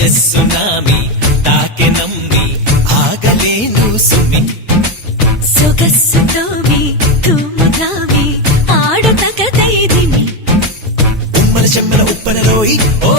ವಯಸ್ಸುನಾಮಿ ತಾಕೆ ನಂಬಿ ಆಗಲೇನು ಸುಮ್ಮಿ ಸೊಗಸ್ಸು ತೋವಿ ತೂಮುದಾವಿ ಆಡುತ್ತ ಕಥೆ ದಿಮಿ ఉమ్మల చెమ్మల ఉప్పనలోయి ఓ